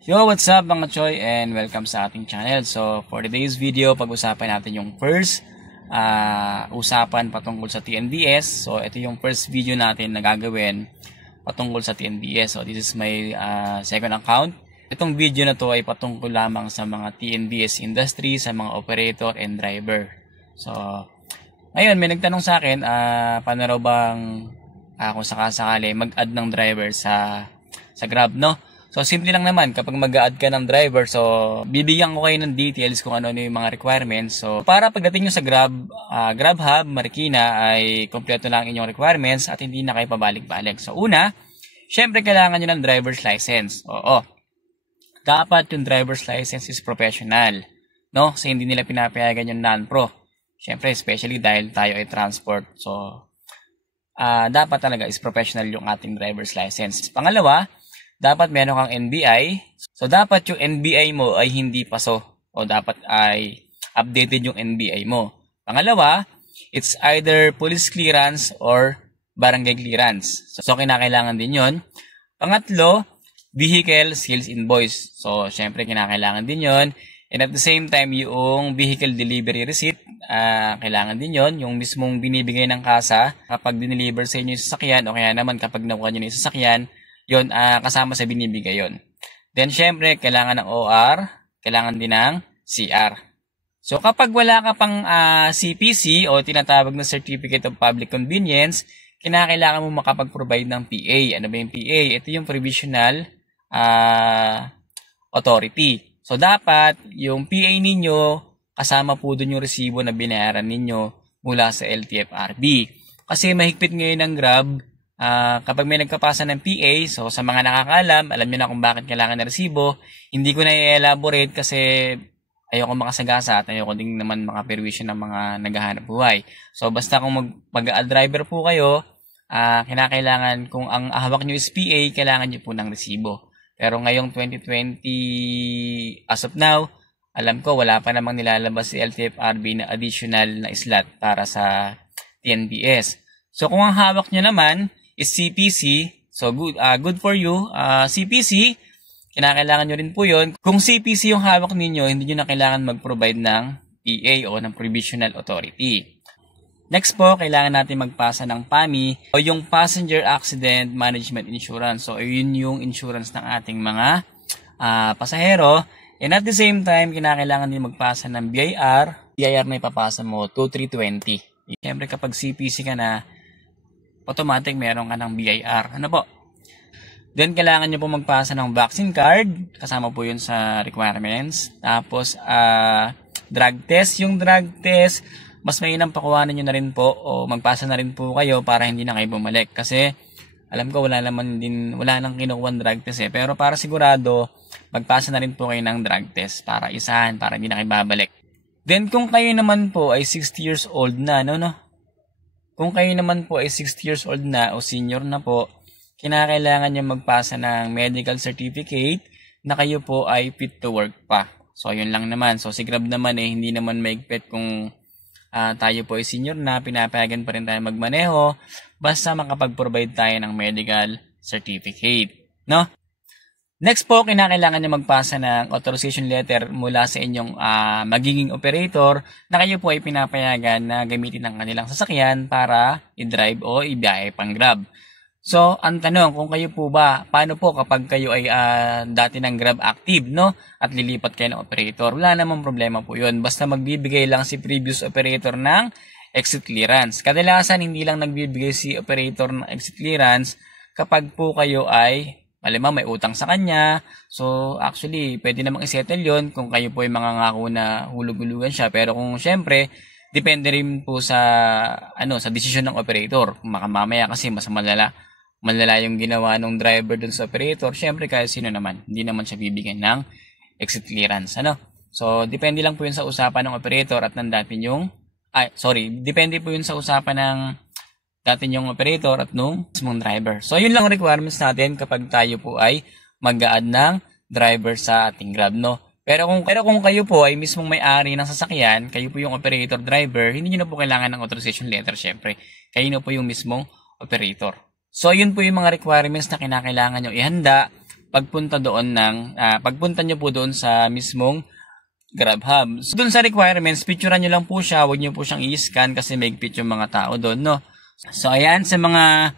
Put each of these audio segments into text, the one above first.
Yo, what's up mga Choy and welcome sa ating channel. So, for today's video, pag-usapan natin yung first usapan patungkol sa TNBS. So, ito yung first video natin na gagawin patungkol sa TNBS. So, this is my second account. Itong video na to ay patungkol lamang sa mga TNBS industry, sa mga operator and driver. So, ngayon may nagtanong sa akin, paano raw bang kung sakasakali mag-add ng driver sa Grab, no? So, simple lang naman, kapag mag-a-add ka ng driver, so, bibigyan ko kayo ng details kung ano yung mga requirements. So, para pagdating nyo sa Grab Hub, Marikina, ay kompleto lang inyong requirements at hindi na kayo pabalik-balik. So, una, syempre kailangan nyo ng driver's license. Oo. Dapat yung driver's license is professional, no? Kasi hindi nila pinapayagan yung non-pro. Syempre, especially dahil tayo ay transport. So, dapat talaga is professional yung ating driver's license. Pangalawa, dapat meron kang NBI. So, dapat yung NBI mo ay hindi paso. O dapat ay updated yung NBI mo. Pangalawa, it's either police clearance or barangay clearance. So, kinakailangan din yon. Pangatlo, vehicle sales invoice. So, syempre, kinakailangan din yon. And at the same time, yung vehicle delivery receipt, kailangan din yon. Yung mismong binibigay ng kasa kapag dineliver sa inyo yung sasakyan o kaya naman kapag nakuha nyo na yung sasakyan, yon kasama sa binibigay yon. Then, syempre, kailangan ng OR, kailangan din ng CR. So, kapag wala ka pang CPC o tinatawag na Certificate of Public Convenience, kinakailangan mo makapag-provide ng PA. Ano ba yung PA? Ito yung Provisional Authority. So, dapat yung PA ninyo, kasama po dun yung resibo na binayaran ninyo mula sa LTFRB. Kasi mahigpit ngayon ng Grab, kapag may nagkapasa ng PA, so sa mga nakakaalam, alam nyo na kung bakit kailangan ng resibo. Hindi ko na i-elaborate kasi ayoko makasagasa at ayoko din naman makaperwisyon ng mga naghahanap buhay. So basta kung mag-a driver po kayo, kinakailangan kung ang hawak nyo is PA, kailangan nyo po ng resibo. Pero ngayong 2020, as of now, alam ko wala pa namang nilalabas si LTFRB na additional na slot para sa TNBS. So kung ang hawak nyo naman is CPC, so good for you. CPC, kinakailangan nyo rin po yun. Kung CPC yung hawak ninyo, hindi nyo na kailangan mag-provide ng PA o ng Provisional Authority. Next po, kailangan natin magpasa ng PAMI o yung Passenger Accident Management Insurance. So, yun yung insurance ng ating mga pasahero. And at the same time, kinakailangan din magpasa ng BIR. BIR na ipapasa mo, 2320. Siyempre, kapag CPC ka na, automatic meron ka ng BIR. Ano po? Then, kailangan nyo po magpasa ng vaccine card. Kasama po yun sa requirements. Tapos, drug test. Yung drug test, mas mainam pakuhanan nyo na rin po o magpasa na rin po kayo para hindi na kayo bumalik. Kasi, alam ko wala nang kinukuha drug test eh. Pero para sigurado, magpasa na rin po kayo ng drug test para isahan, para hindi na kayo babalik. Then, kung kayo naman po ay 60 years old na, Kung kayo naman po ay 60 years old na o senior na po, kinakailangan nyo magpasa ng medical certificate na kayo po ay fit to work pa. So, yun lang naman. So, si Grab naman hindi naman maigpit kung tayo po ay senior na, pinapayagan pa rin tayo magmaneho, basta makapag-provide tayo ng medical certificate. No? Next po, kinakailangan nyo magpasa ng authorization letter mula sa inyong magiging operator na kayo po ay pinapayagan na gamitin ang kanilang sasakyan para i-drive o ibiyahe pang Grab. So, ang tanong, kung kayo po ba, paano po kapag kayo ay dati ng Grab active, no? At lilipat kayo ng operator? Wala namang problema po yun. Basta magbibigay lang si previous operator ng exit clearance. Kadalasan, hindi lang nagbibigay si operator ng exit clearance kapag po kayo ay may utang sa kanya. So, actually, pwede namang isettle yun kung kayo po ay mangangako na hulug-hulugan siya. Pero kung syempre, depende rin po sa desisyon ng operator. Kung makamamaya kasi mas malala yung ginawa ng driver dun sa operator, syempre kahit sino naman, hindi naman siya bibigyan ng exit clearance. So, depende lang po yun sa usapan ng operator at depende po yun sa usapan ng yung operator at nung mismong driver. So, yun lang ang requirements natin kapag tayo po ay mag-a-add ng driver sa ating Grab, no? Pero kung kayo po ay mismong may-ari ng sasakyan, kayo po yung operator driver, hindi nyo na po kailangan ng authorization letter, syempre. Kayo na po yung mismong operator. So, yun po yung mga requirements na kinakailangan nyo ihanda pagpunta nyo po doon sa mismong Grab Hub. So, doon sa requirements, picturean nyo lang po siya. Huwag nyo po siyang i-scan kasi may picture mga tao doon, no? So, ayan, sa mga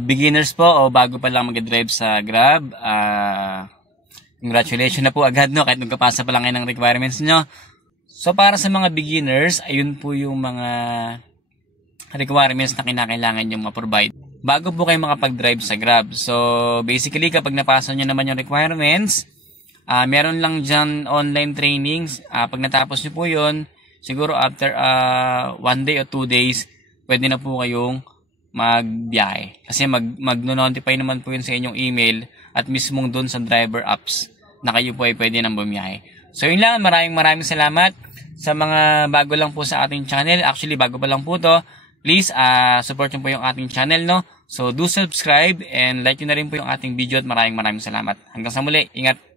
beginners po o bago pa lang mag-drive sa Grab, congratulations na po agad, no? Kahit nagkapasa pa lang kayo ng requirements nyo. So, para sa mga beginners, ayun po yung mga requirements na kinakailangan nyo ma-provide bago po kayo makapag-drive sa Grab. So, basically, kapag napasa nyo naman yung requirements, meron lang dyan online trainings. Pag natapos nyo po yun, siguro after 1 day or 2 days, pwede na po kayong magbiyahe. Kasi mag-notify naman po yun sa inyong email at mismong doon sa driver apps na kayo po ay pwede nang bumiyahe. So yun lang, maraming salamat sa mga bago lang po sa ating channel. Actually, bago pa lang po to. Please, support nyo po yung ating channel, no? So do subscribe and like nyo na rin po yung ating video at maraming salamat. Hanggang sa muli, ingat!